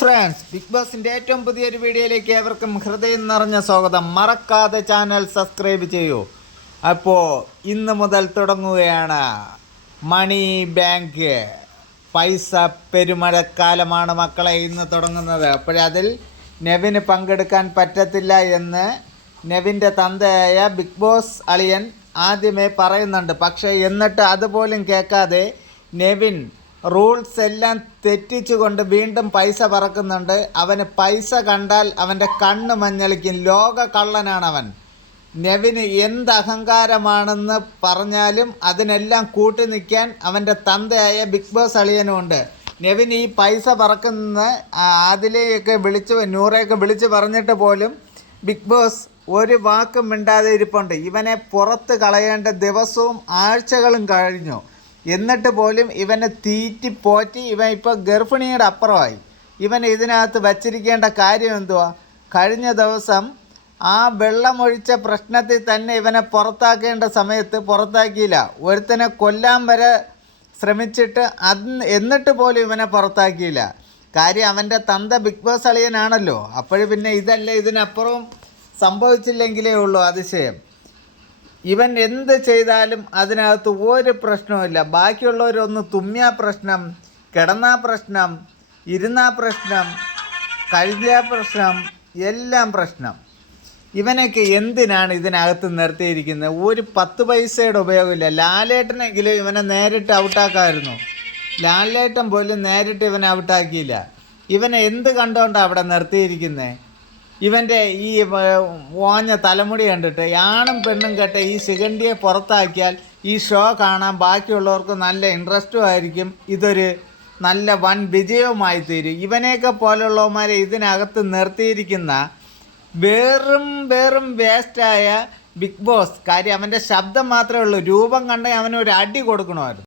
Friends big ബോസിന്റെ ഏറ്റവും പുതിയൊരു വീഡിയോയിലേക്ക് ഏവർക്കും ഹൃദയം നിറഞ്ഞ സ്വാഗതം. മറക്കാതെ ചാനൽ സബ്സ്ക്രൈബ് ചെയ്യൂ. അപ്പോൾ ഇന്ന് മുതൽ തുടങ്ങുകയാണ് മണി ബാങ്ക്. പൈസ പെരുമഴക്കാലമാണ് മക്കളെ ഇന്ന് തുടങ്ങുന്നത്. അപ്പോഴതിൽ നെവിന് പങ്കെടുക്കാൻ പറ്റത്തില്ല എന്ന് നെവിന്റെ തന്തയായ ബിഗ് ബോസ് അളിയൻ ആദ്യമേ പറയുന്നുണ്ട്. പക്ഷേ എന്നിട്ട് അതുപോലും കേൾക്കാതെ നെവിൻ റൂൾസ് എല്ലാം തെറ്റിച്ചുകൊണ്ട് വീണ്ടും പൈസ പറക്കുന്നുണ്ട്. അവന് പൈസ കണ്ടാൽ അവന്റെ കണ്ണ് മഞ്ഞളിക്കും. ലോക കള്ളനാണ് അവൻ നെവിന് എന്ത് അഹങ്കാരമാണെന്ന് പറഞ്ഞാലും അതിനെല്ലാം കൂട്ടി നിൽക്കാൻ അവന്റെ തന്തയായ ബിഗ് ബോസ് അളിയനുമുണ്ട്. നെവിൻ ഈ പൈസ പറക്കുന്ന അതിലെയൊക്കെ വിളിച്ച് നൂറെയൊക്കെ വിളിച്ച് പറഞ്ഞിട്ട് പോലും ബിഗ് ബോസ് ഒരു വാക്കും മിണ്ടാതെ ഇരിപ്പുണ്ട്. ഇവനെ പുറത്ത് കളയേണ്ട ദിവസവും ആഴ്ചകളും കഴിഞ്ഞു. എന്നിട്ട് പോലും ഇവനെ തീറ്റി പോറ്റി ഇവൻ ഇപ്പോൾ ഗർഭിണിയുടെ അപ്പുറമായി. ഇവൻ ഇതിനകത്ത് വച്ചിരിക്കേണ്ട കാര്യം എന്തുവാ? കഴിഞ്ഞ ദിവസം ആ വെള്ളമൊഴിച്ച പ്രശ്നത്തിൽ തന്നെ ഇവനെ പുറത്താക്കേണ്ട സമയത്ത് പുറത്താക്കിയില്ല. ഒരുത്തനെ കൊല്ലാൻ വരെ ശ്രമിച്ചിട്ട് അന്ന് എന്നിട്ട് പോലും ഇവനെ പുറത്താക്കിയില്ല. കാര്യം അവന്റെ തന്ത ബിഗ് ബോസ് അളിയനാണല്ലോ. അപ്പോഴും പിന്നെ ഇതല്ല ഇതിനപ്പുറവും സംഭവിച്ചില്ലെങ്കിലേ ഉള്ളൂ അതിശയം. ഇവൻ എന്ത് ചെയ്താലും അതിനകത്ത് ഒരു പ്രശ്നവുമില്ല ബാക്കിയുള്ളവരൊന്ന് തുമ്മിയ പ്രശ്നം കിടന്നാ പ്രശ്നം ഇരുന്നാ പ്രശ്നം കഴിഞ്ഞ പ്രശ്നം എല്ലാം പ്രശ്നം. ഇവനൊക്കെ എന്തിനാണ് ഇതിനകത്ത് നിർത്തിയിരിക്കുന്നത്? ഒരു പത്ത് പൈസയുടെ ഉപയോഗമില്ല. ലാലേട്ടനെങ്കിലും ഇവനെ നേരിട്ട് ഔട്ടാക്കാമായിരുന്നു ലാലേട്ടൻ പോലും നേരിട്ട് ഇവനെ ഔട്ടാക്കിയില്ല. ഇവനെ എന്ത് കണ്ടുകൊണ്ടാണ് അവിടെ നിർത്തിയിരിക്കുന്നത് ഇവന്റെ ഈ ഓഞ്ഞ തലമുടി കണ്ടിട്ട് ആണും പെണ്ണും കെട്ട ഈ ശിഖണ്ഡിയെ പുറത്താക്കിയാൽ ഈ ഷോ കാണാൻ ബാക്കിയുള്ളവർക്ക് നല്ല ഇൻട്രസ്റ്റും ആയിരിക്കും. ഇതൊരു നല്ല വൻ വിജയവുമായി തീരും. ഇവനെയൊക്കെ പോലുള്ളവന്മാരെ ഇതിനകത്ത് നിർത്തിയിരിക്കുന്ന വേറും വെറും വേസ്റ്റായ ബിഗ് ബോസ്. കാര്യം അവന്റെ ശബ്ദം മാത്രമേ ഉള്ളൂ. രൂപം കണ്ടെങ്കിൽ അവനൊരു അടി കൊടുക്കണമായിരുന്നു.